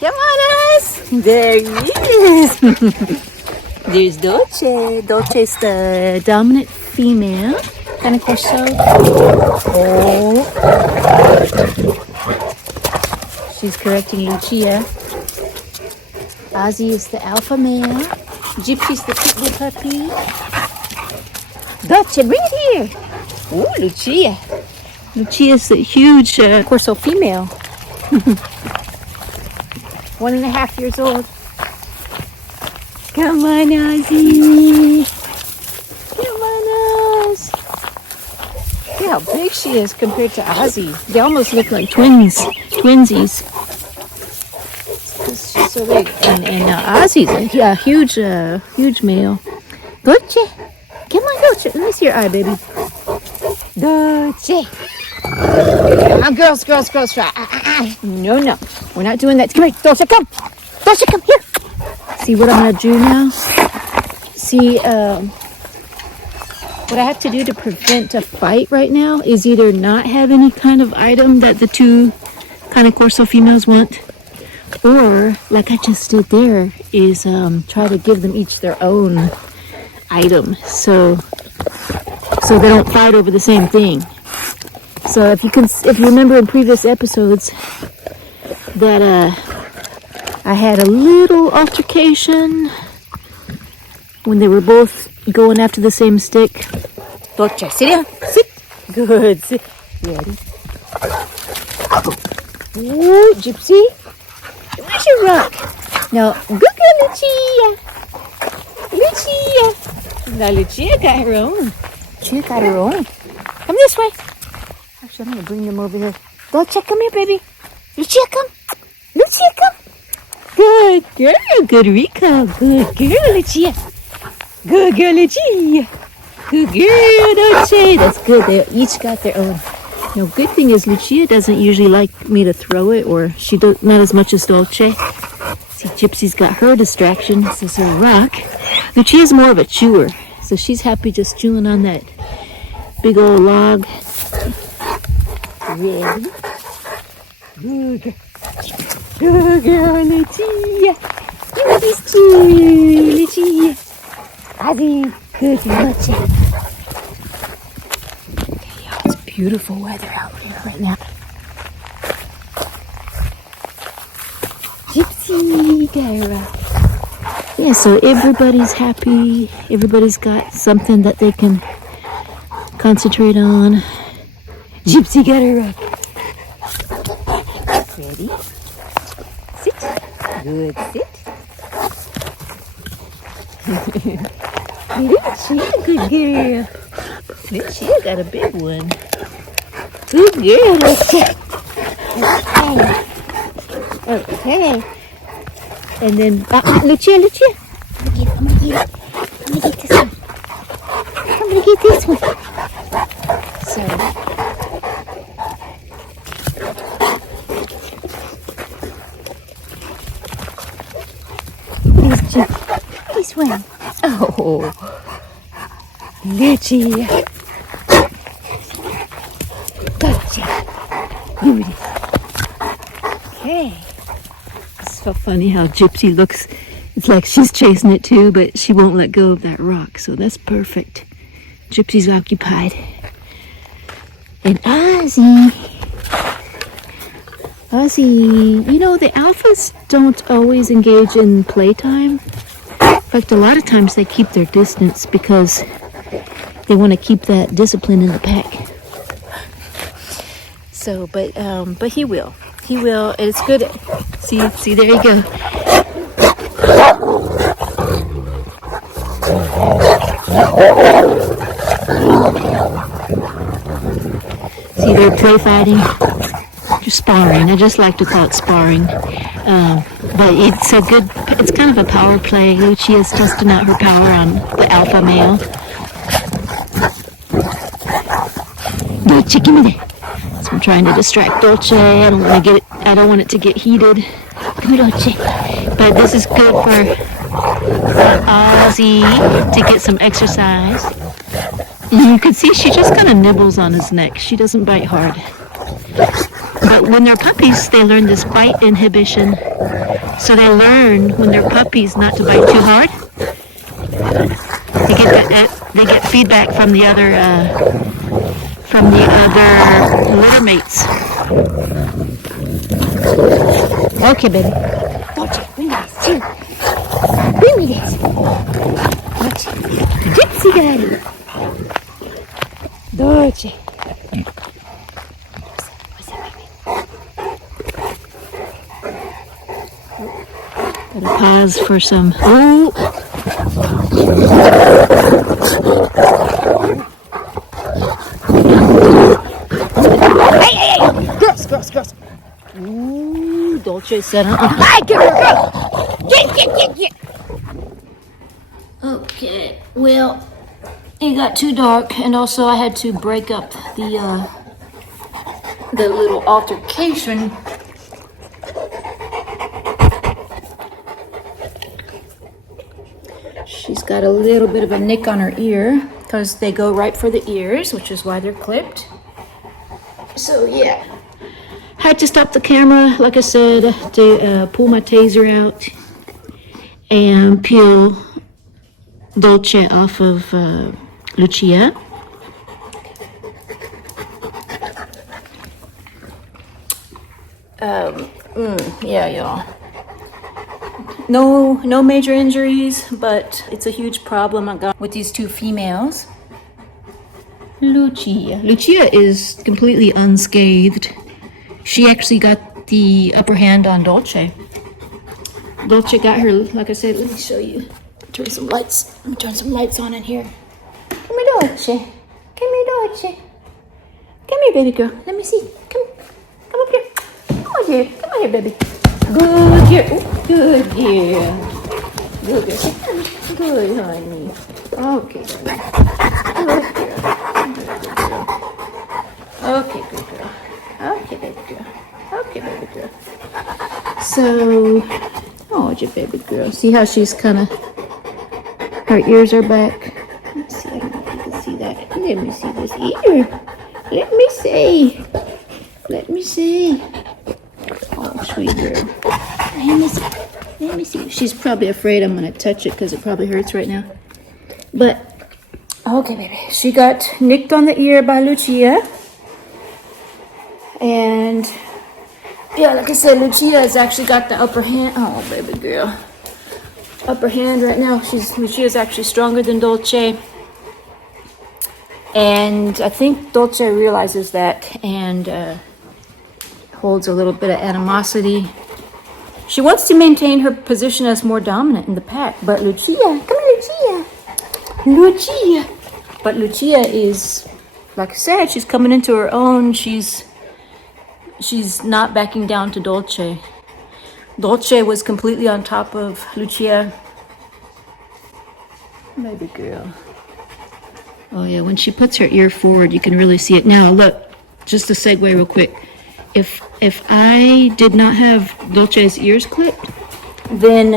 Come on, us. There he is. There's Dolce. Dolce's the dominant female. Cane Corso. Oh. She's correcting Lucia. Ozzy is the alpha male. Gypsy's the pitbull puppy. Dolce, bring it here. Oh, Lucia. Lucia's the huge Corso female. 1.5 years old. Come on, Ozzy. Come on, Oz. Look how big she is compared to Ozzy. They almost look like twinsies. She's so big. And Ozzy's a huge male. Dolce. Come on, Dolce. Let me see your eye, baby. Dolce. Girls. No. We're not doing that. Come here, Dolce, come. Dolce, come here. See what I'm going to do now? See, what I have to do to prevent a fight right now is either not have any kind of item that the two Cane Corso females want, or, like I just did there, is try to give them each their own item, so they don't fight over the same thing. So if you remember in previous episodes that I had a little altercation when they were both going after the same stick. Dolce, sit down. Sit. Good. Sit. Ready? Ooh, Gypsy. Where's your rock? Now, good girl, Lucia. Now, Lucia got her own. Come this way. Actually, I'm going to bring them over here. Dolce, come here, baby. Lucia, come. Good girl. Good Rico. Good girl, Lucia. Good girl, Lucia. Good girl, Dolce. That's good. They each got their own. Now, good thing is Lucia doesn't usually like me to throw it, or she don't, not as much as Dolce. See, Gypsy's got her distraction. This is her rock. Lucia's more of a chewer, so she's happy just chewing on that big old log. Ready? Good girl. Good girl, Lucia. Look at these two, Lucia. Ozzy. Good Lucia. Okay, y'all, it's beautiful weather out here right now. Gypsy Gyra. Yeah, so everybody's happy. Everybody's got something that they can concentrate on. Gypsy got her up. Ready? Sit. Good, sit. Lucia, good girl. Lucia got a big one. Good girl, Lucia. Okay. And then, Lucia. I'm gonna get this one. I'm gonna get this one. So. This one. Oh, Lucia. Gotcha. Beauty. Okay. It's so funny how Gypsy looks. It's like she's chasing it too, but she won't let go of that rock. So that's perfect. Gypsy's occupied. And Ozzy, you know, the alphas don't always engage in playtime. In fact, a lot of times they keep their distance because they want to keep that discipline in the pack. So, but he will. And it's good. See, there you go. See, they're play fighting. They're sparring. I just like to call it sparring. But it's a good, it's kind of a power play. Lucia's testing out her power on the alpha male. Dolce, give me that. So I'm trying to distract Dolce. I don't want it to get heated. Come here, Dolce. But this is good for Ozzy to get some exercise. And you can see she just kind of nibbles on his neck. She doesn't bite hard. But when they're puppies, they learn this bite inhibition. So they learn when they're puppies not to bite too hard. They get feedback from the other litter mates. Okay, baby. Dolce, bring me this. Here. Bring me this. Dolce. Gypsy daddy. Dolce. Gotta pause for some. Oh! Hey! Girls! Ooh, Dolce said, Hey, give her, girl! Get! Okay, well, it got too dark, and also I had to break up the little altercation. She's got a little bit of a nick on her ear because they go right for the ears, which is why they're clipped. So yeah, had to stop the camera, like I said, to pull my taser out and peel Dolce off of Lucia. Yeah, y'all. No major injuries, but it's a huge problem I got with these two females. Lucia is completely unscathed. She actually got the upper hand on Dolce. Dolce got her, like I said, let me show you. Turn some lights. Let me turn some lights on in here. Come here, Dolce. Come here, Dolce. Come here, baby girl. Let me see. Come up here. Come on here, baby. Good girl. Ooh, good girl. Good girl. Good, honey. Okay, baby. Good girl. Okay, good girl. Okay, baby girl. Okay, baby girl. So, oh, your baby girl. See how she's kind of, her ears are back. Let's see, I don't know if you can see that. Let me see this ear. Let me see. Oh, sweet girl. Let me see. She's probably afraid I'm going to touch it because it probably hurts right now. But, okay, baby. She got nicked on the ear by Lucia. And, yeah, like I said, Lucia has actually got the upper hand. Oh, baby girl. Upper hand right now. Lucia's actually stronger than Dolce. And I think Dolce realizes that and holds a little bit of animosity. She wants to maintain her position as more dominant in the pack. But Lucia, come here, Lucia. But Lucia is, like I said, she's coming into her own. She's not backing down to Dolce. Dolce was completely on top of Lucia. Baby girl. Oh yeah, when she puts her ear forward, you can really see it. Now look, just to segue real quick. If I did not have Dolce's ears clipped, then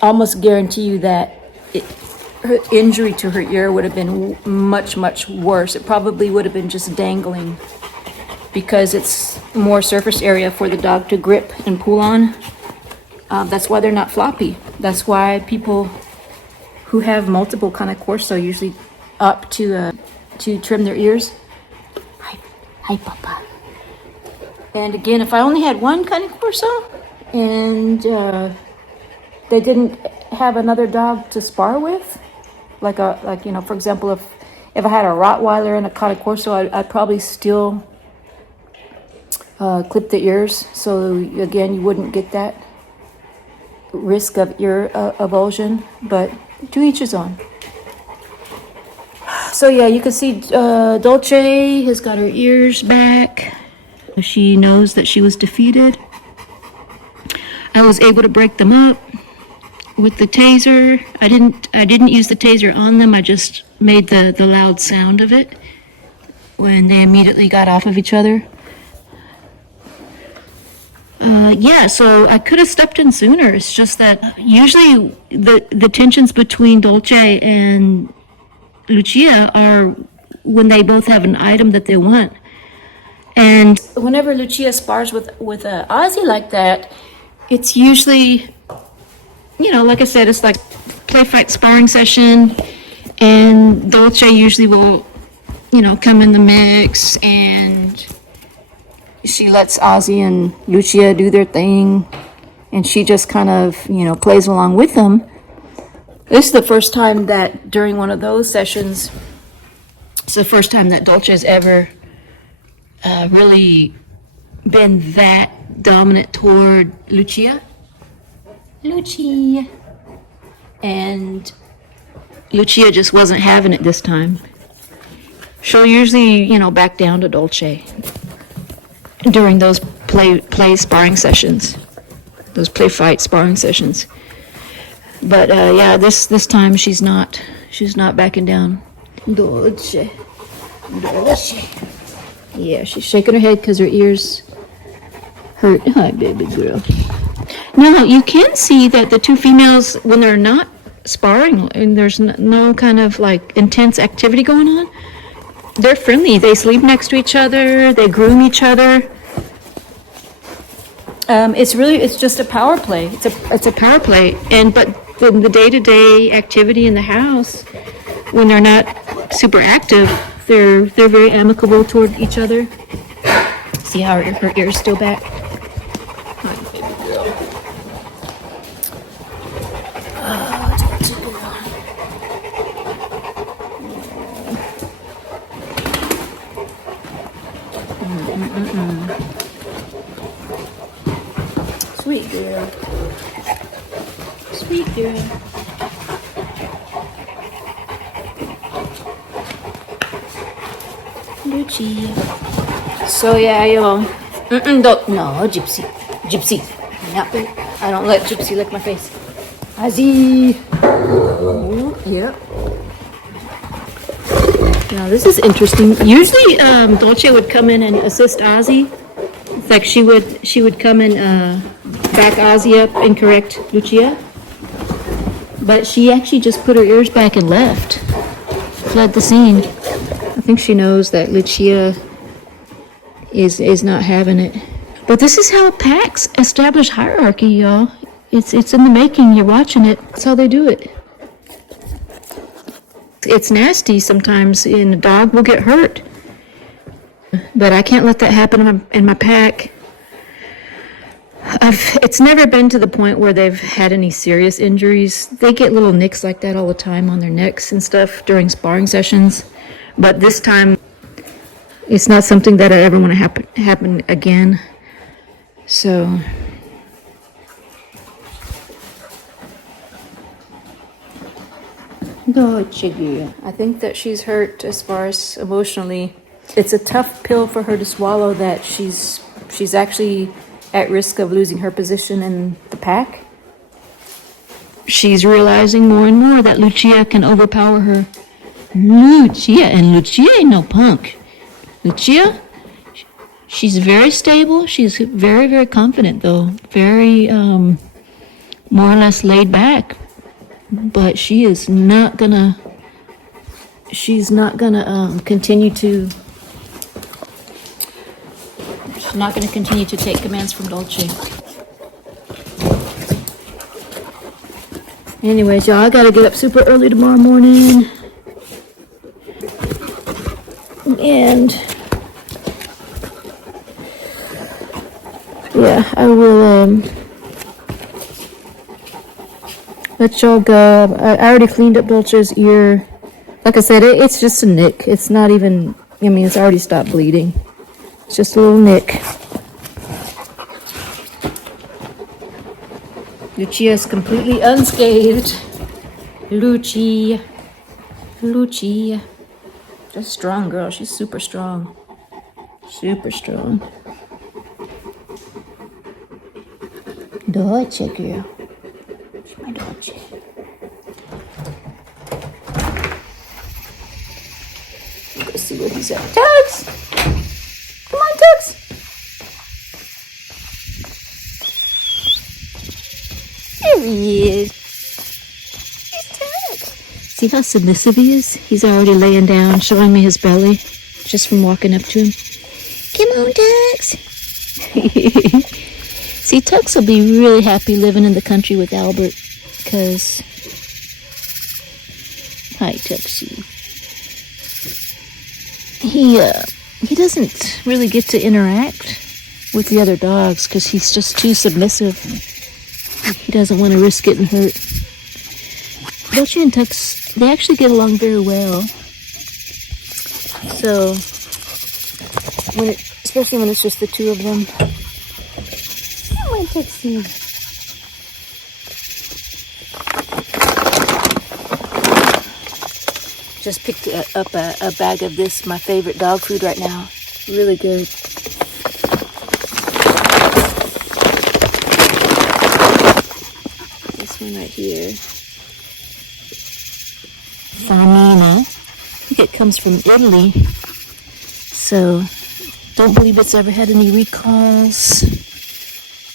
almost guarantee you that her injury to her ear would have been much, much worse. It probably would have been just dangling because it's more surface area for the dog to grip and pull on. That's why they're not floppy. That's why people who have multiple Cane Corso usually opt to trim their ears. Hi, Papa. And again, if I only had one Cane Corso and they didn't have another dog to spar with, like for example, if I had a Rottweiler and a Cane Corso, I'd probably still clip the ears. So again, you wouldn't get that risk of ear avulsion, but to each his own. So yeah, you can see Dolce has got her ears back. She knows that she was defeated. I was able to break them up with the taser. I didn't use the taser on them. I just made the loud sound of it when they immediately got off of each other. Yeah, so I could have stepped in sooner. It's just that usually the tensions between Dolce and Lucia are when they both have an item that they want. And whenever Lucia spars with Ozzy like that, it's usually, like I said, it's like play fight sparring session, and Dolce usually will, come in the mix, and she lets Ozzy and Lucia do their thing, and she just kind of, plays along with them. This is the first time that during one of those sessions, it's the first time that Dolce has ever really been that dominant toward Lucia. And Lucia just wasn't having it this time. She'll usually, back down to Dolce during those play sparring sessions, those play fight sparring sessions. But yeah, this time she's not backing down. Dolce. Yeah, she's shaking her head because her ears hurt. Hi, baby girl. Now you can see that the two females, when they're not sparring and there's no kind of like intense activity going on, they're friendly. They sleep next to each other. They groom each other. It's just a power play. It's a power play. But in the day-to-day activity in the house, when they're not super active, they're very amicable toward each other. See how her ear's still back? Hi, baby girl. Sweet girl. Sweet girl. Lucia. So yeah, y'all. No, Gypsy. No, I don't let Gypsy lick my face. Ozzy. Yep. Now this is interesting. Usually, Dolce would come in and assist Ozzy. It's like she would come and back Ozzy up and correct Lucia. But she actually just put her ears back and left. Fled the scene. I think she knows that Lucia is not having it. But this is how packs establish hierarchy, y'all. It's in the making. You're watching it. That's how they do it. It's nasty sometimes, and a dog will get hurt. But I can't let that happen in my pack. It's never been to the point where they've had any serious injuries. They get little nicks like that all the time on their necks and stuff during sparring sessions. But this time, it's not something that I ever want to happen again. So, I think that she's hurt as far as emotionally. It's a tough pill for her to swallow that she's actually at risk of losing her position in the pack. She's realizing more and more that Lucia can overpower her. Lucia ain't no punk. Lucia, she's very stable. She's very, very confident, though. Very, more or less laid back. But she is not gonna. She's not gonna continue to. She's not gonna continue to take commands from Dolce. Anyways, y'all, I gotta get up super early tomorrow morning. And yeah, I will let y'all go. I already cleaned up Dolce's ear. Like I said, it's just a nick. It's not even, it's already stopped bleeding. It's just a little nick. Lucia's completely unscathed. Lucia. Just a strong girl. She's super strong. Super strong. Dolce girl. She's my Dolce. Let's see where he's at. Tugs! Come on, Tugs! There he is. See how submissive he is? He's already laying down, showing me his belly, just from walking up to him. Come on, Tux. See, Tux will be really happy living in the country with Albert, because... Hi, Tuxie. He doesn't really get to interact with the other dogs because he's just too submissive. He doesn't want to risk getting hurt. Dolce and Tux, they actually get along very well. So, especially when it's just the two of them. Come on, Tuxie. Just picked up a bag of this, my favorite dog food right now. Really good. This one right here. Farmina. I think it comes from Italy. So, don't believe it's ever had any recalls.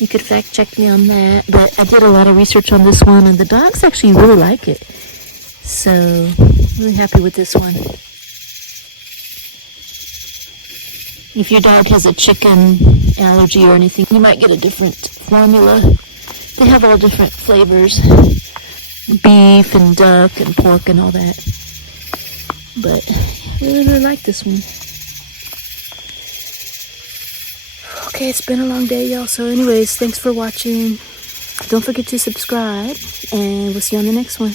You could fact check me on that. But I did a lot of research on this one, and the dogs actually really like it. So, really happy with this one. If your dog has a chicken allergy or anything, you might get a different formula. They have all different flavors. Beef and duck and pork and all that. But I really like this one. Okay, it's been a long day, y'all. So anyways, thanks for watching. Don't forget to subscribe, and we'll see you on the next one.